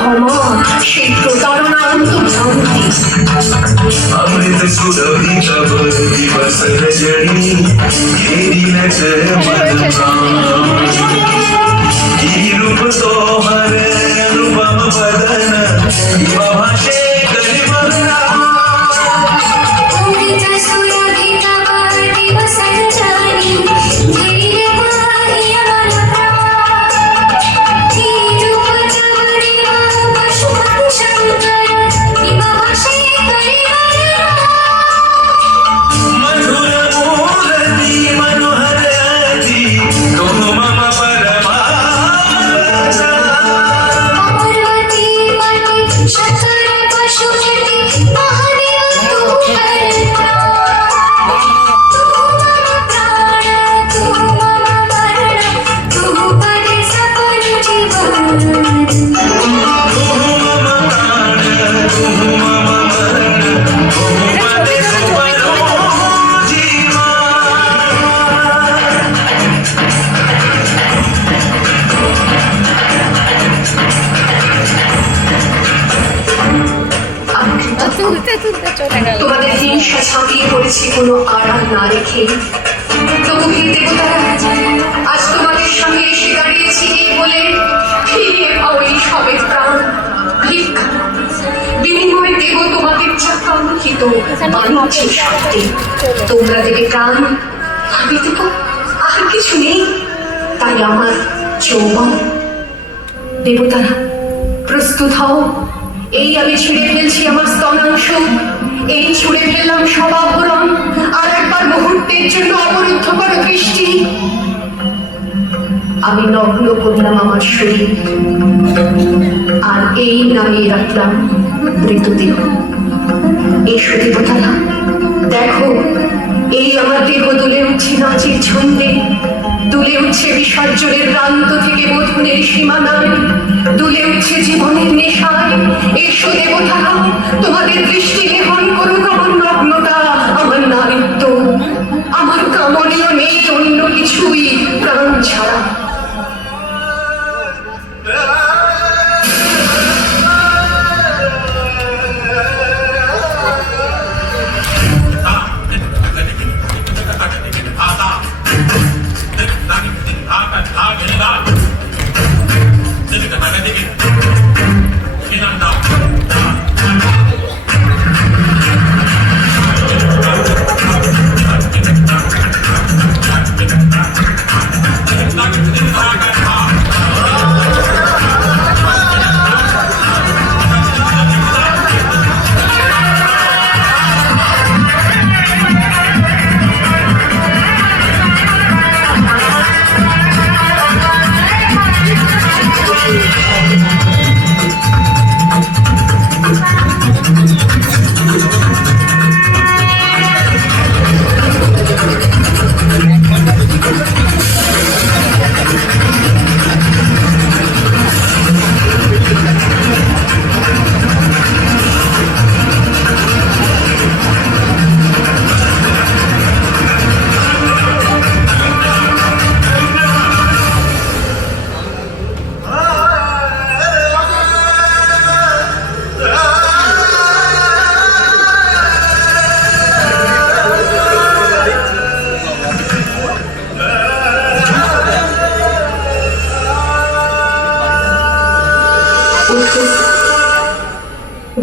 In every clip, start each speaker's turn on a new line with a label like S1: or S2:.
S1: ক্ষমা সেই প্রতারণা অন্তর্ভ্রান্তি
S2: अमृत सुरभि तब दिवस रजनी घेरी नच मन की रूप तो हर अनुपम बदन भाषे
S1: ছাপিয়ে পড়েছি কোনো আড়াল না রেখে তবু হে দেবতারা, আজ তোমাদের সঙ্গে এসে দাঁড়িয়েছি বলে ফিরিয়ে পাও এই সবে প্রাণ। বিনিময়ে দেব তোমাদের যা কাঙ্ক্ষিত বাণিজ্যের তোমরা দেবে প্রাণ। আমি আর কিছু নেই। তাই আমার যৌবন। দেবতারা, প্রস্তুত হও। এই আমি ছিঁড়ে ফেলছি আমার স্তনাংশ। এই ছুঁড়ে ফেললাম সব আভরণ আর একবার মুহূর্তের জন্য অবরুদ্ধ দৃষ্টি। আমি নগ্ন করলাম আমার শরীর। আর এই নামিয়ে রাখলাম মৃতদেহ। দেবতারা দেখো, এই আমার দেহ দুলে উঠছে নাচের ছন্দে। দুলে উঠছে বিসর্জনের প্রান্ত থেকে মধুনের সীমানায় দুলে উঠছে জীবনের নেশায়। এসো দেবতারা, তোমাদের দৃষ্টি কামনীয় নেই অন্য কিছুই প্রাণ ছাড়া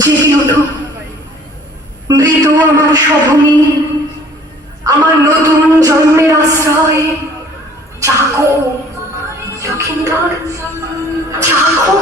S1: জেগে ওঠো। মৃত আমার সভনী আমার নতুন জন্মের আশ্রয় চাকো লক্ষিন্দর জাগো